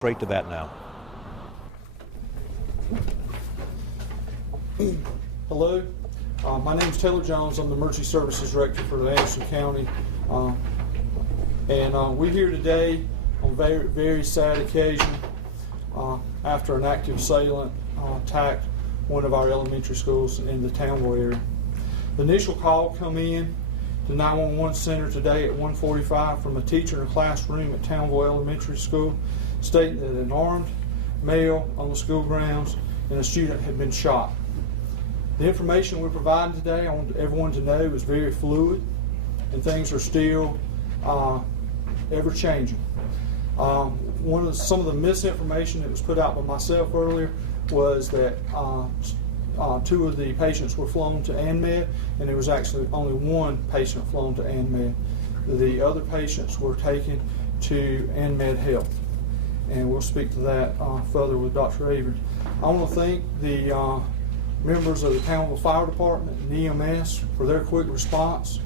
Straight to that now. Hello, my name is Taylor Jones. I'm the Emergency Services Director for the Anderson County. We're here today on a very, very sad occasion after an active assailant attacked one of our elementary schools in the Townville area. The initial call come in to 911 Center today at 1:45 from a teacher in a classroom at Townville Elementary School stating that an armed male on the school grounds and a student had been shot. The information we're providing today, I want everyone to know, is very fluid and things are still ever changing. Some of the misinformation that was put out by myself earlier was that two of the patients were flown to ANMED, and there was actually only one patient flown to ANMED. The other patients were taken to ANMED Health, and we'll speak to that further with Dr. Avery. I want to thank the members of the Townville Fire Department and EMS for their quick response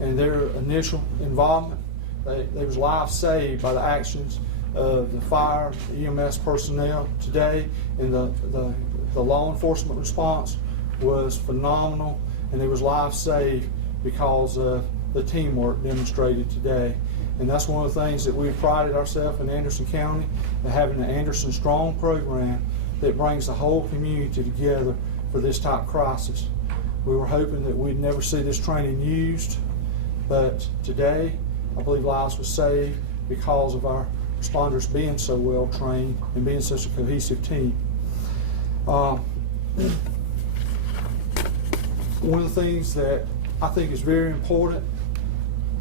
and their initial involvement. They was lives saved by the actions of the fire, EMS personnel today, and the law enforcement response was phenomenal, and it was lives saved because of the teamwork demonstrated today. And that's one of the things that we've prided ourselves in Anderson County, in having an Anderson Strong program that brings the whole community together for this type of crisis. We were hoping that we'd never see this training used, but today I believe lives were saved because of our responders being so well trained and being such a cohesive team. One of the things that I think is very important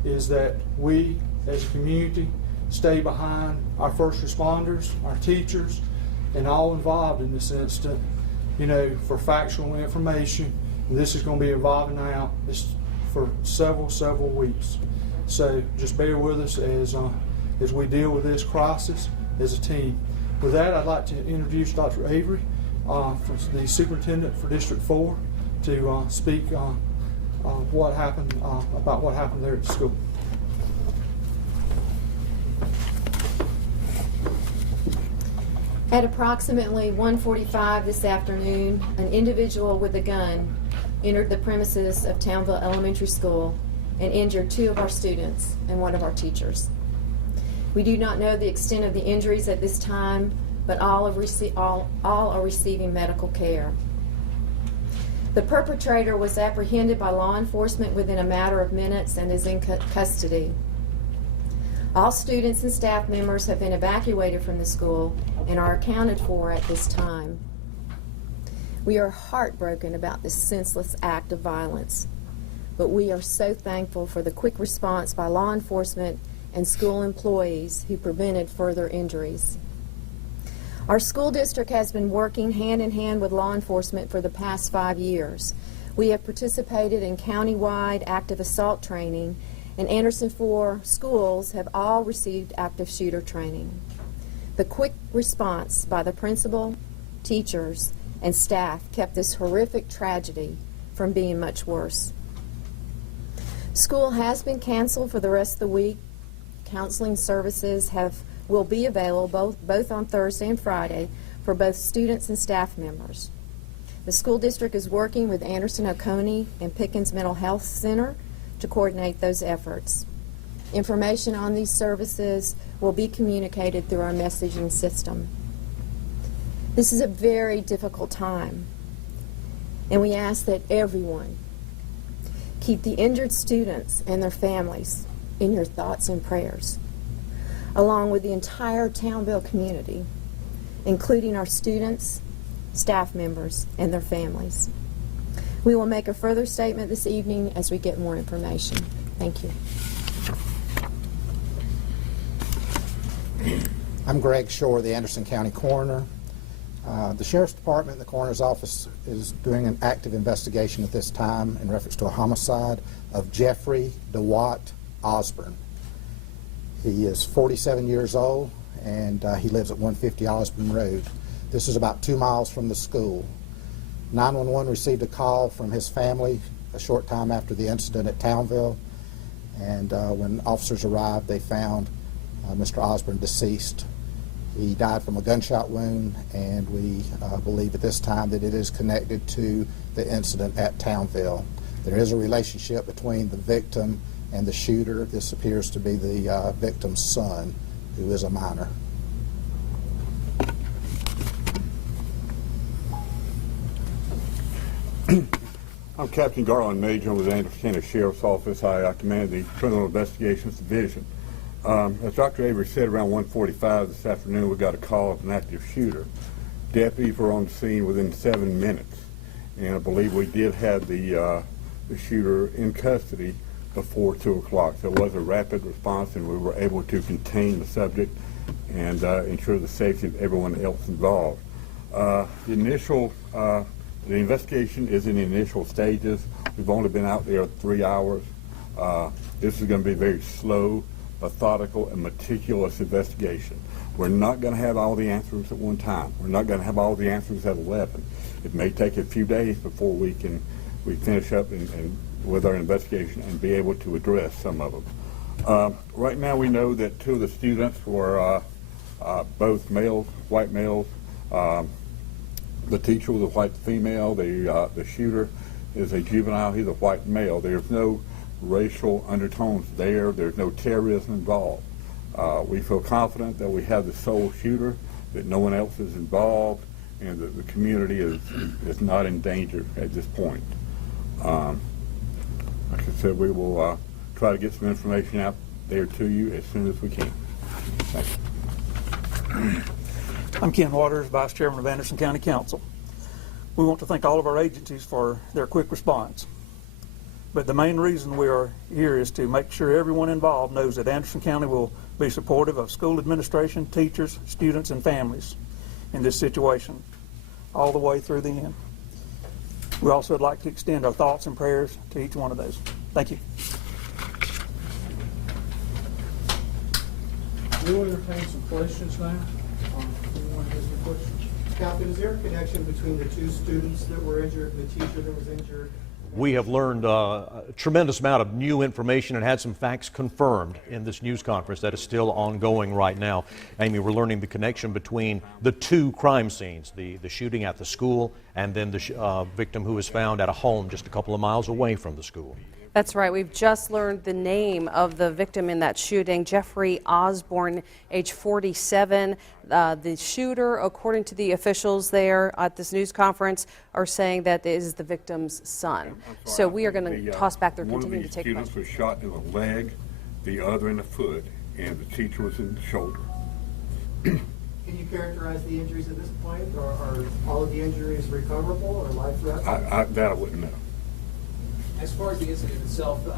is that we as a community stay behind our first responders, our teachers, and all involved in this incident, for factual information. And this is going to be evolving out for several weeks. So just bear with us as we deal with this crisis as a team. With that, I'd like to introduce Dr. Avery, the superintendent for District 4, to speak about what happened there at the school. At approximately 1:45 this afternoon, an individual with a gun entered the premises of Townville Elementary School and injured two of our students and one of our teachers. We do not know the extent of the injuries at this time, but all are receiving medical care. The perpetrator was apprehended by law enforcement within a matter of minutes and is in custody. All students and staff members have been evacuated from the school and are accounted for at this time. We are heartbroken about this senseless act of violence, but we are so thankful for the quick response by law enforcement and school employees who prevented further injuries. Our school district has been working hand in hand with law enforcement for the past 5 years. We have participated in county-wide active assault training, and Anderson 4 schools have all received active shooter training. The quick response by the principal, teachers, and staff kept this horrific tragedy from being much worse. School has been canceled for the rest of the week. Counseling services will be available both on Thursday and Friday for both students and staff members. The school district is working with Anderson, Oconee, and Pickens Mental Health Center to coordinate those efforts. Information on these services will be communicated through our messaging system. This is a very difficult time, and we ask that everyone keep the injured students and their families in your thoughts and prayers, along with the entire Townville community, including our students, staff members, and their families. We will make a further statement this evening as we get more information. Thank you. I'm Greg Shore, the Anderson County Coroner. The Sheriff's Department and the Coroner's Office is doing an active investigation at this time in reference to a homicide of Jeffrey DeWatt Osborne. He is 47 years old, and he lives at 150 Osborne Road. This is about 2 miles from the school. 911 received a call from his family a short time after the incident at Townville, and when officers arrived, they found Mr. Osborne deceased. He died from a gunshot wound, and we believe at this time that it is connected to the incident at Townville. There is a relationship between the victim and the shooter. This appears to be the victim's son, who is a minor. I'm Captain Garland Major with the Anderson County Sheriff's Office. I command the Criminal Investigations Division. As Dr. Avery said, around 1:45 this afternoon, we got a call of an active shooter. Deputies were on the scene within 7 minutes, and I believe we did have the shooter in custody before 2 o'clock. So it was a rapid response, and we were able to contain the subject and ensure the safety of everyone else involved. The investigation is in the initial stages. We've only been out there 3 hours. This is going to be a very slow, methodical, and meticulous investigation. We're not going to have all the answers at one time. We're not going to have all the answers at 11. It may take a few days before we finish up and with our investigation and be able to address some of them. Right now, we know that 2 of the students were both males, white males. The teacher was a white female. The shooter is a juvenile. He's a white male. There's no racial undertones there. There's no terrorism involved. We feel confident that we have the sole shooter, that no one else is involved, and that the community is not in danger at this point. Like I said, we will try to get some information out there to you as soon as we can. Thank you. I'm Ken Waters, Vice Chairman of Anderson County Council. We want to thank all of our agencies for their quick response. But the main reason we are here is to make sure everyone involved knows that Anderson County will be supportive of school administration, teachers, students, and families in this situation, all the way through the end. We also would like to extend our thoughts and prayers to each one of those. Thank you. We'll entertain some questions now. Anyone has any questions? Captain, is there a connection between the 2 students that were injured and the teacher that was injured? We have learned a tremendous amount of new information and had some facts confirmed in this news conference that is still ongoing right now. Amy, we're learning the connection between the 2 crime scenes, the shooting at the school and then the victim who was found at a home just a couple of miles away from the school. That's right. We've just learned the name of the victim in that shooting, Jeffrey Osborne, age 47. The shooter, according to the officials there at this news conference, are saying that it is the victim's son. So we are going to toss back there, continue to take questions. One of the students was shot in the leg, the other in the foot, and the teacher was in the shoulder. Can you characterize the injuries at this point? Or are all of the injuries recoverable or life-threatening? That I wouldn't know. As far as the incident itself, the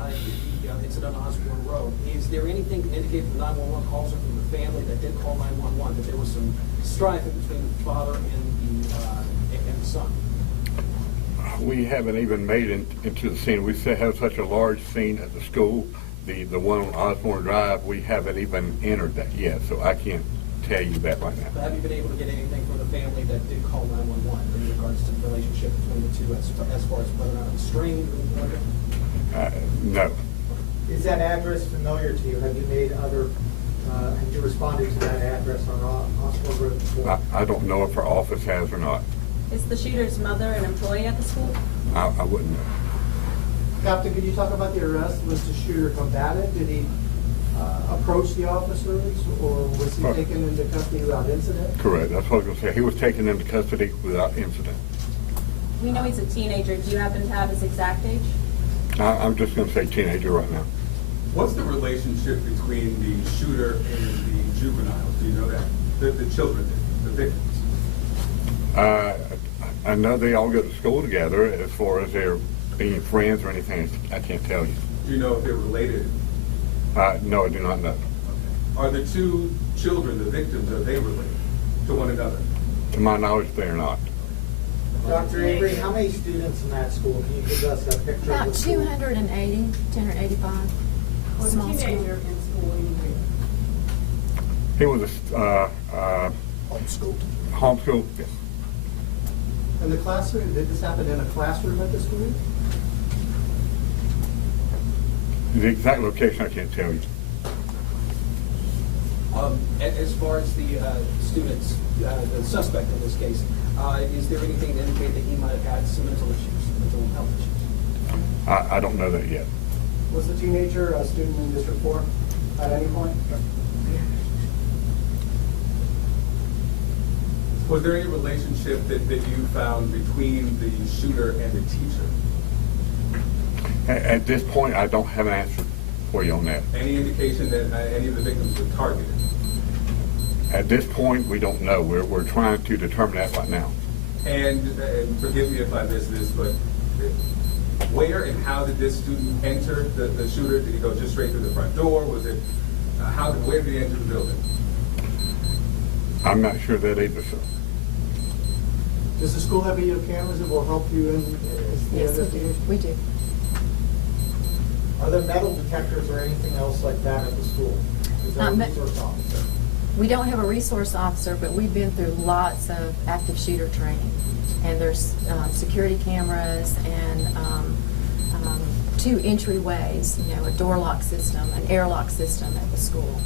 incident on Osborne Road, is there anything to indicate from 911 calls or from the family that did call 911 that there was some strife between the father and the son? We haven't even made it into the scene. We have such a large scene at the school, the one on Osborne Drive. We haven't even entered that yet, so I can't tell you that right now. But have you been able to get anything from the family that did call 911 in regards to the relationship between the 2 as far as whether or not it's strained or anything like that? No. Is that address familiar to you? Have you made other, have you responded to that address on Osborne Road before? I don't know if our office has or not. Is the shooter's mother an employee at the school? I wouldn't know. Captain, could you talk about the arrest? Was the shooter combative? Did he approach the officers, or was he taken into custody without incident? Correct. That's what I was going to say. He was taken into custody without incident. We know he's a teenager. Do you happen to have his exact age? I'm just going to say teenager right now. What's the relationship between the shooter and the juveniles? Do you know that? The children, the victims? I know they all go to school together. As far as their being friends or anything, I can't tell you. Do you know if they're related? No, I do not know. Okay. Are the 2 children, the victims, are they related to one another? To my knowledge, they are not. Dr. Avery, how many students in that school? Can you give us a picture About of the school? 280, 285. Was Small a teenager school. in school anyway? He was Homeschooled. homeschooled. Yes. In the classroom, did this happen in a classroom at the school? The exact location I can't tell you. As far as the students, the suspect in this case, is there anything to indicate that he might have had some mental issues, mental health issues? I don't know that yet. Was the teenager a student in District 4 at any point? Was there any relationship that you found between the shooter and the teacher? At this point, I don't have an answer for you on that. Any indication that any of the victims were targeted? At this point, we don't know. We're trying to determine that right now. And forgive me if I missed this, but where and how did this student enter the shooter? Did he go just straight through the front door? Was it, where did he enter the building? I'm not sure that either, sir. Does the school have video cameras that will help you in the Yes, investigation? we do. Are there metal detectors or anything else like that at the school? Is there a resource officer? We don't have a resource officer, but we've been through lots of active shooter training. And there's security cameras and 2 entryways, a door lock system, an airlock system at the school.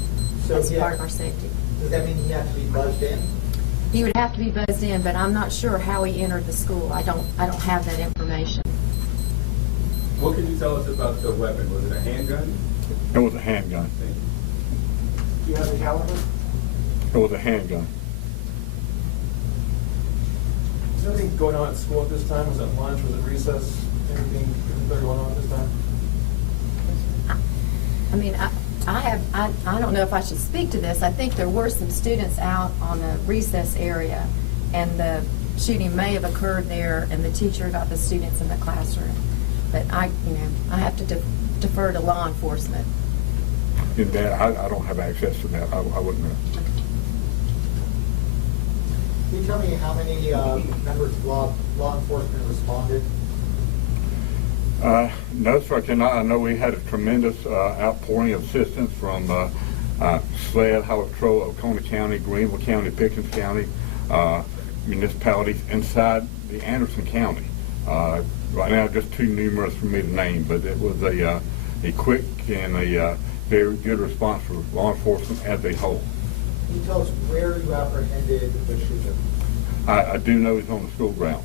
So That's yeah. part of our safety. Does that mean he had to be buzzed in? He would have to be buzzed in, but I'm not sure how he entered the school. I don't have that information. What can you tell us about the weapon? Was it a handgun? It was a handgun. Do you have the caliber? It was a handgun. Is there anything going on at school at this time? Was it lunch? Was it recess? Anything going on at this time? I mean, I don't know if I should speak to this. I think there were some students out on the recess area, and the shooting may have occurred there, and the teacher got the students in the classroom. But I have to defer to law enforcement. In that, I don't have access to that. I wouldn't know. Can you tell me how many members of law enforcement responded? No, sir, I cannot. I know we had a tremendous outpouring of assistance from SLED, Highway Patrol, Oconee County, Greenville County, Pickens County, municipalities inside the Anderson County. Right now, just too numerous for me to name, but it was a quick and a very good response for law enforcement as a whole. Can you tell us where you apprehended the shooter? I do know he's on the school grounds.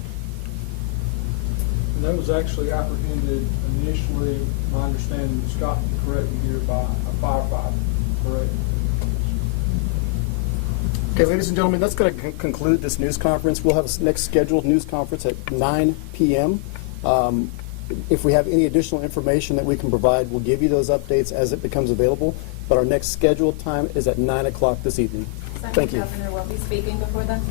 And that was actually apprehended initially, my understanding, Scott can correct me here, by a firefighter, correct? Okay, ladies and gentlemen, that's going to conclude this news conference. We'll have a next scheduled news conference at 9 p.m. If we have any additional information that we can provide, we'll give you those updates as it becomes available. But our next scheduled time is at 9 o'clock this evening. Thank you. Governor will be speaking before then?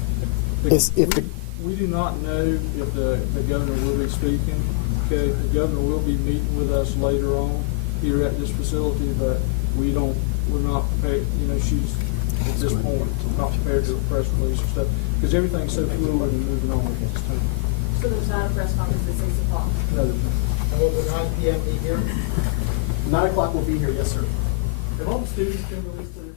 We do not know if the governor will be speaking. Okay, the governor will be meeting with us later on here at this facility, but we're not prepared, she's at this point not prepared to do a press release or stuff, because everything's so fluid and moving on at this time. So there's not a press conference at 6 o'clock? No, there's not. And will the 9 p.m. be here? 9 o'clock will be here, yes, sir. Have all the students been released to the